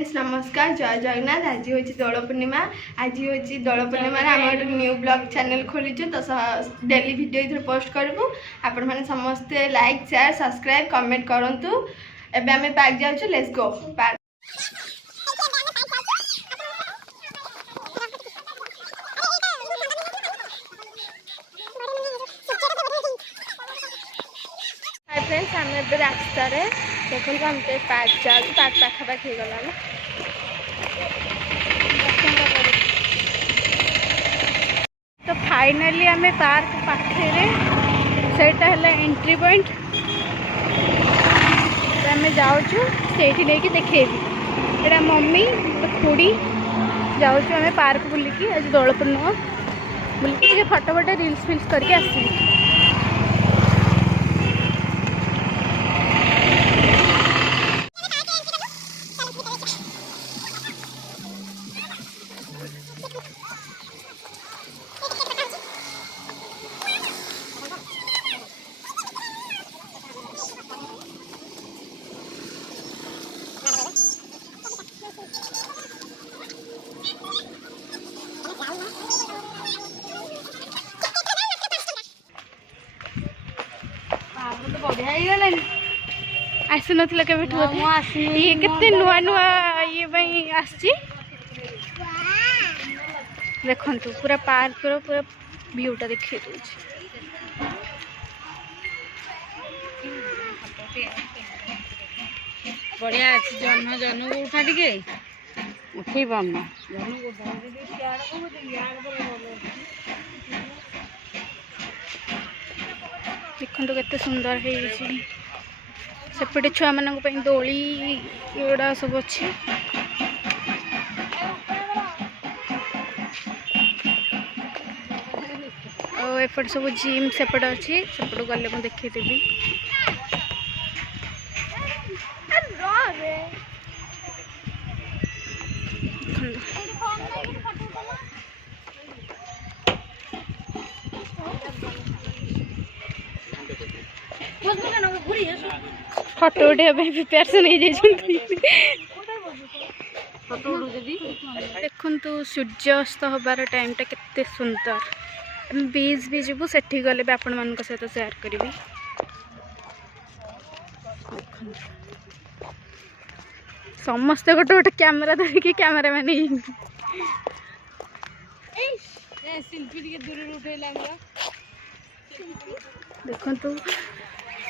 नमस्कार जय जगन्नाथ। आज हूँ दोल पूर्णिमा। आज हूँ दोल पूर्णिमा आम गोटे न्यू ब्लॉग चैनल खोलीचु तो डेली वीडियो इधर पोस्ट करूँ। आपण मैंने समस्ते लाइक शेयर सब्सक्राइब कमेंट करूँ। एबे आम पार्क जाऊँ। Let's go park. Hi friends, आम ए रास्ता देखो आम पार्क जाऊँ। पार्क पाखापाखी गला तो फाइनली आम पार्क पाखे सेटा है एंट्री पॉइंट। आम जाऊँ से देखेबी एटा मम्मी खुड़ी जाऊँ आम पार्क बुलिकी। आज दोल पूर्णिमा बुलिकी फटो फटो रील्स फिल्स करके आसबी। आसी नथिला के ये केते नुआ नुआ ये भाई आसी देखंतु पूरा पार्क रो पूरा व्यूटा देखि दोछि। बढ़िया अछि। जन्म जन्म को उठा टिके उठी बम देखंतु केते सुंदर है सेपटे छुआ मान दोली एगुड़ा सब अच्छी। एपट सब जिम सेपट अच्छी सेपट गले मुझे देखी फटो उठे प्रिपेरेसन देखु सूर्यास्त हबार टाइमटा केते सुंदर। बीच भी जीवु सेठी गले भी आपण मान सहित शेयर करी। समस्ते गोटे गोटे कैमेरा धरिकी कैमेरा मैन देखु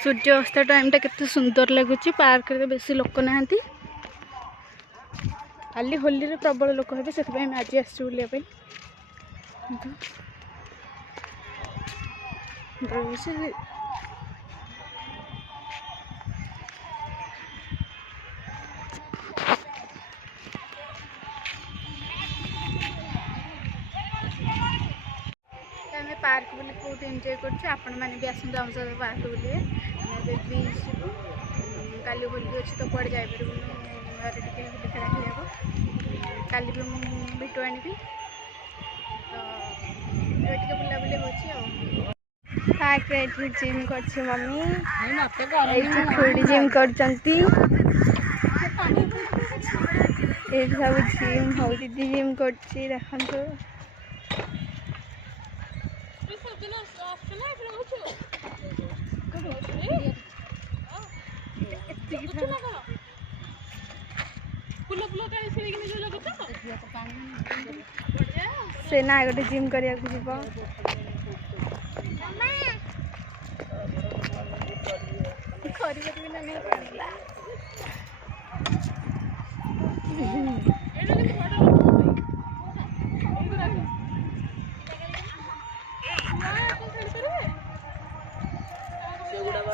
सूर्यास्त टाइमटा केते सुंदर लगुच। पार्क रे बेसी लोक ना खाली होली रे प्रबल लोक हे से आज आस पार्क बुले बहुत एंजॉय कर आसतु आम सहित पार्क बुले। बीच काली होली अच्छी तो कड़े जापर खेला खेल काली भी भिटु आनी तो बुलाबुली हो पार्क जिम कर मम्मी खुड़ी जिम कर सब जिम हो दीदी जिम कर देखो से ना गोटे जिम करिया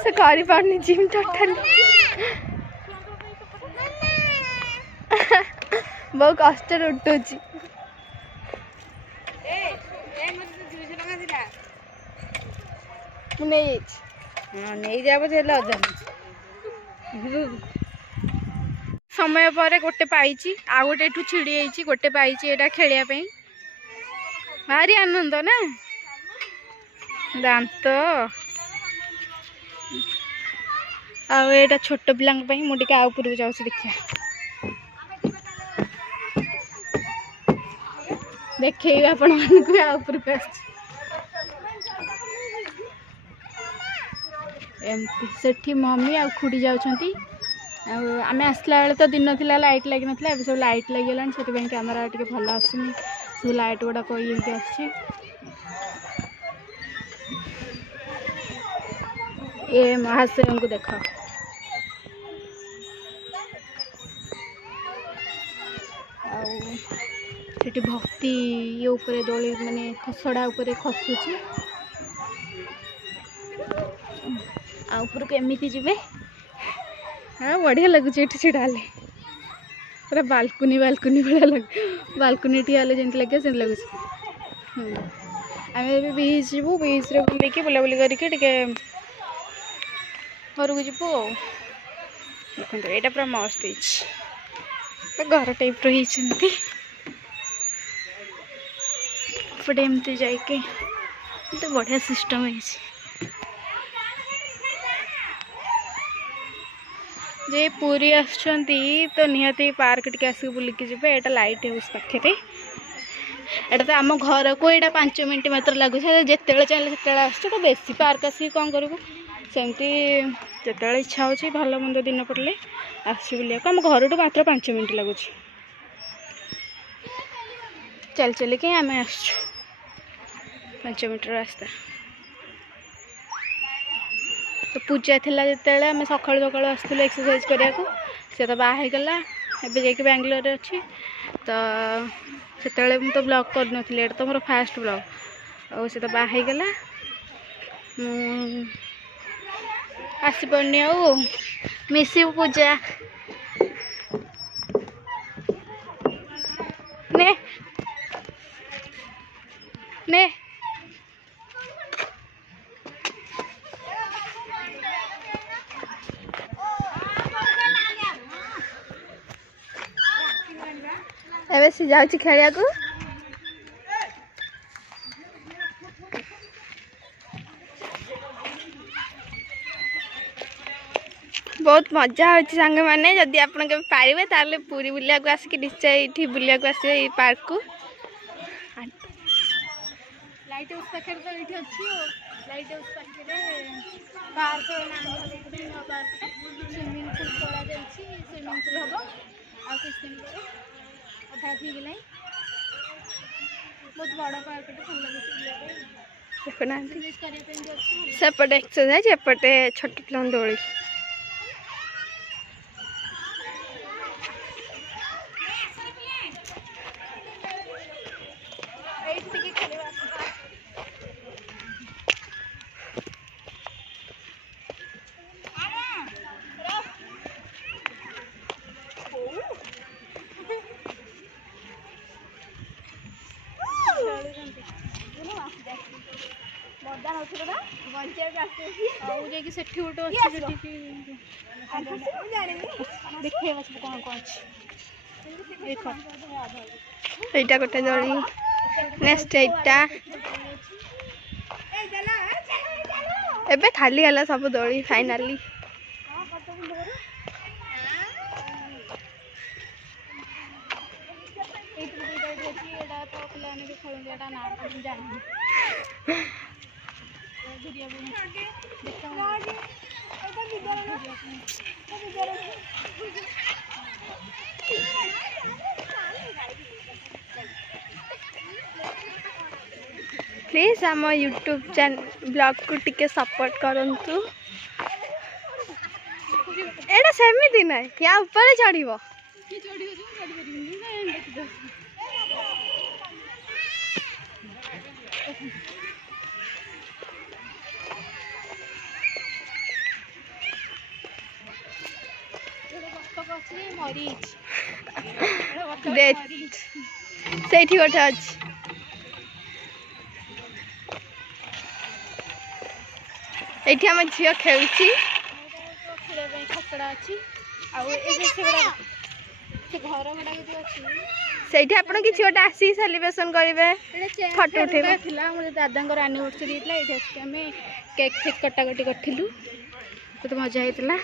से करी पारनी जिम टोटल बहुत कष्ट उठुची। नहीं जाब समय पर गोटे पाई आ गोटे छिड़ी गोटे पाई एटा खेलिया भारी आनंद ना दांत आ छोट पिला मुझे आउपर जाऊँ देखिए। देखिए आपण मानक उपरक एमती सेठी मम्मी आ खुड़ी जाउछंती आम आसला बेले तो दिन थिला लाइट लगी नथिला अब सब लाइट लगिगलानी से कैमेरा टिके भल आसुनी सब लाइट गुड़ाक ये आसछि ए महाशय को देख सेठी भक्ति ये ऊपर दोली माने खसड़ा ऊपर खसुची आ ऊपर को एमती जी हाँ बढ़िया लगुच छिड़ा पूरा बालकुनी बालकुनी भाया लग बालकुनी ठियाले जमी लगे से लगुच आम बीच जीवु बीच रे बुलिकी बुलाबुली करके घर को जीवु देखो यहाँ पूरा मस्त घर टाइप रही पटे एमती जाके तो बढ़िया सिस्टम है जे पूरी आसुंती तो निहाती पार्क टिके आसिक बुलिकी जी एटा लाइट हाउस पाखे एटा तो आम घर को यहाँ 5 मिनट मात्र लगुच जिते चाहिए से आस तो बेसी पार्क आसिक कौन करूँ सेमती जिते इच्छा हो भल मंद दिन पड़े आस बुलिया आम घर तो मात्र 5 मिनट लगुच चल चल के आम आस 5 मिनट रास्ता तो पूजा थिला जिते आम सकाल सकाल आसलु एक्सरसाइज करने को सी तो बाहर एवं जाकि बेंगलोर अच्छी तो से तो ब्लॉग कर नी तो मोर फास्ट ब्लॉग और सी तो बाहर आसपारनी आ मिसिबु पूजा ने ने एवं सी जाऊँ खेलिया को बहुत मजा हो सांग मैंने जदि आप पारे ताले पूरी बुलिया को आसिक निश्चय ये बुलिया को आसे पार्क को लाइट हाउस पाखे तो ये अच्छी लाइट हाउस पाखे पार्क स्विमिंग पूल कर स्विमिंग पूल हम आ कुछ दिन अधा ठीक है बहुत बड़ा पार्क भल लगे सेपटे एक्सरसाइज एपटे छोट पिला दोली एटा गोटे दड़ी नेक्स्ट एटा एबे खाली हला सब दड़ी फाइनली प्लीज आम यूट्यूब चैनल ब्लॉग को टिके सपोर्ट करंतु एटा सेमिति ना या ऊपर चढ़िबो सेठी गोटे अच्छी ये आम झील खेल खसड़ा अच्छी घर गुड़ा जो अच्छी आप गोटे आसिक सेलिब्रेशन करेंगे फटो उठे दादा एनिवर्सरी होता आम केक फेक कटाकटी करूँ बहुत मजा होता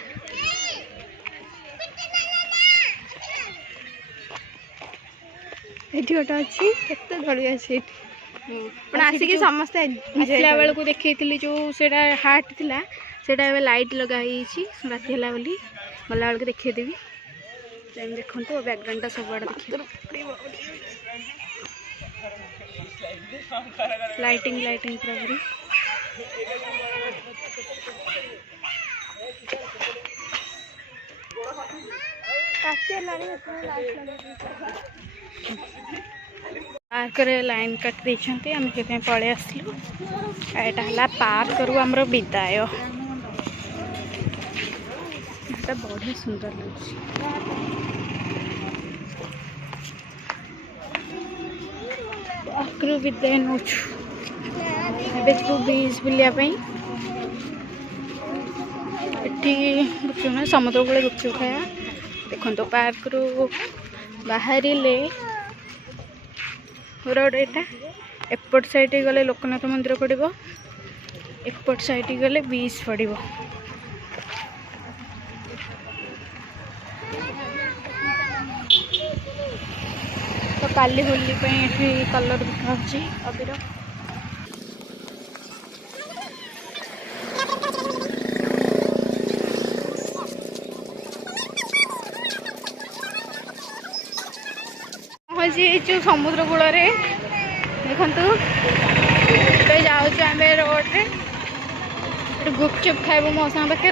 ଏଠି ଗୋଟେ ଅଛି କେତେ ଦୋଳି ଅଛି ଏଠି ଆପଣ ଆସିକି ସମସ୍ତେ ଆସିଲା ବେଳକୁ ଦେଖେଇଥିଲି ଯେଉଁ ସେଇଟା ହାର୍ଟ ଥିଲା ସେଇଟା ଏବେ ଲାଇଟ୍ ଲଗା ହେଇଯାଇଛି ରାତି ହେଲା ବୋଲି ଗଲା ବେଳକୁ ଦେଖେଇଦେବି ଯାଇକି ଦେଖନ୍ତୁ ବ୍ୟାକଗ୍ରାଉଣ୍ଡଟା ସବୁଆଡ଼େ ଦେଖିବ ଲାଇଟିଂ ପୁରା ପୁରି पार्करे लाइन काट देइछन्ती हम से पळे आसलु एटा हला पार्करु हमरो विदाय एटा बहुत सुंदर लगे पार्करु विदाय नोछु एबे को बीच बुलिया पई एठी गुपचुप समुद्र कूले गुपचुप खाया देखो तो पार्क रू बाहर रोड एटा एपट साइड गले लोकनाथ मंदिर पड़ो एपट साइड गले बीच पड़ो तो काली होली पे कलर दिखा अबीर जो समुद्र कूल देखु जाऊँ आम रोड रे गुपचुप खाइबू मौसा पाखे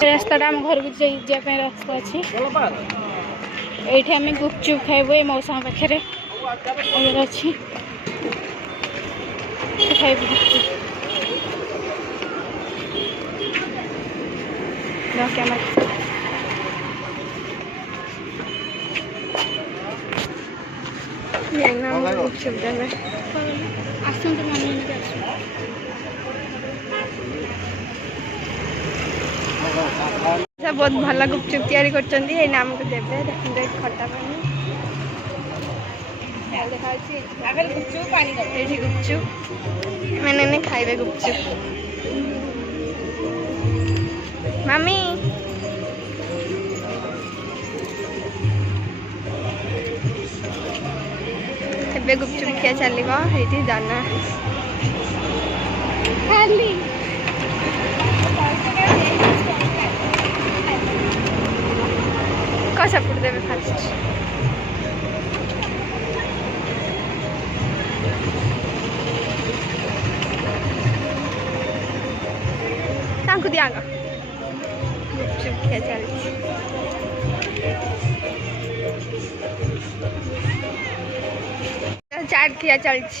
रास्ता आम घर को जावाई रास्ता अच्छी ये आम गुपचुप खाइबू ये मौसा पाखे अच्छी खाइबू गुपचुप गुपचुप देवे आसतु मानी बहुत भल गुपचुप तैयारी कर आमको देवे देखते खटा पानी गुपचुप मैंने खाइबे गुपचुप मामी एबे गुपचुप खिया चलो ये दाना खाली कसा फुट देवे फास्ट तांकु दिया गुपचुप खिया चलती चाट खिया चलती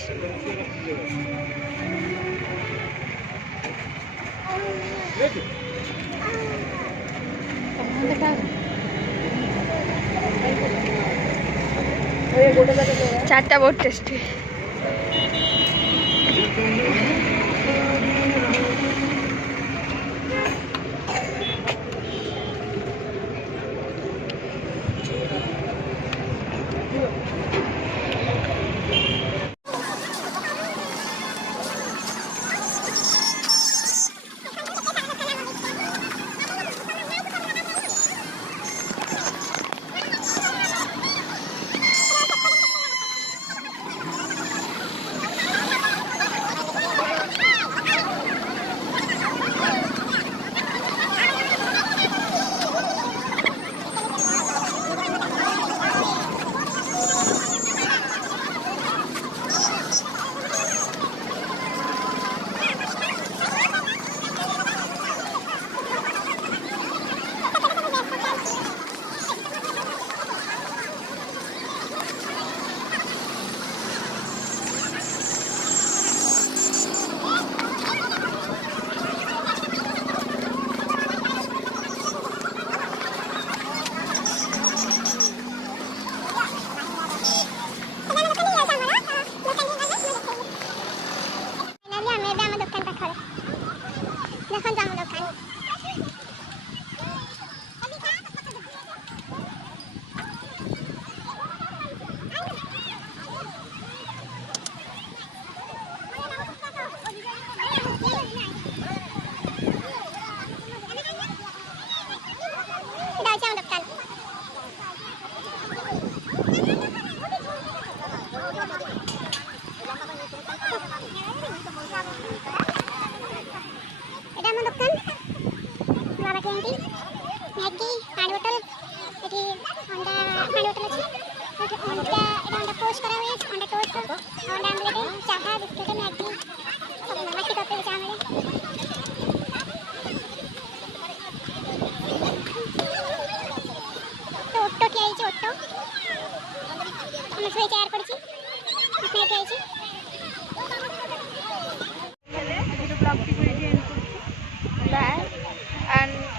चाटा बहुत टेस्टी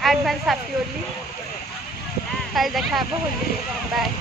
ଆଡଭାନ୍ସ ହାପି ହୋଲି। କାଲି ଦେଖା ହେବ ହୋଲି। ବାଏ।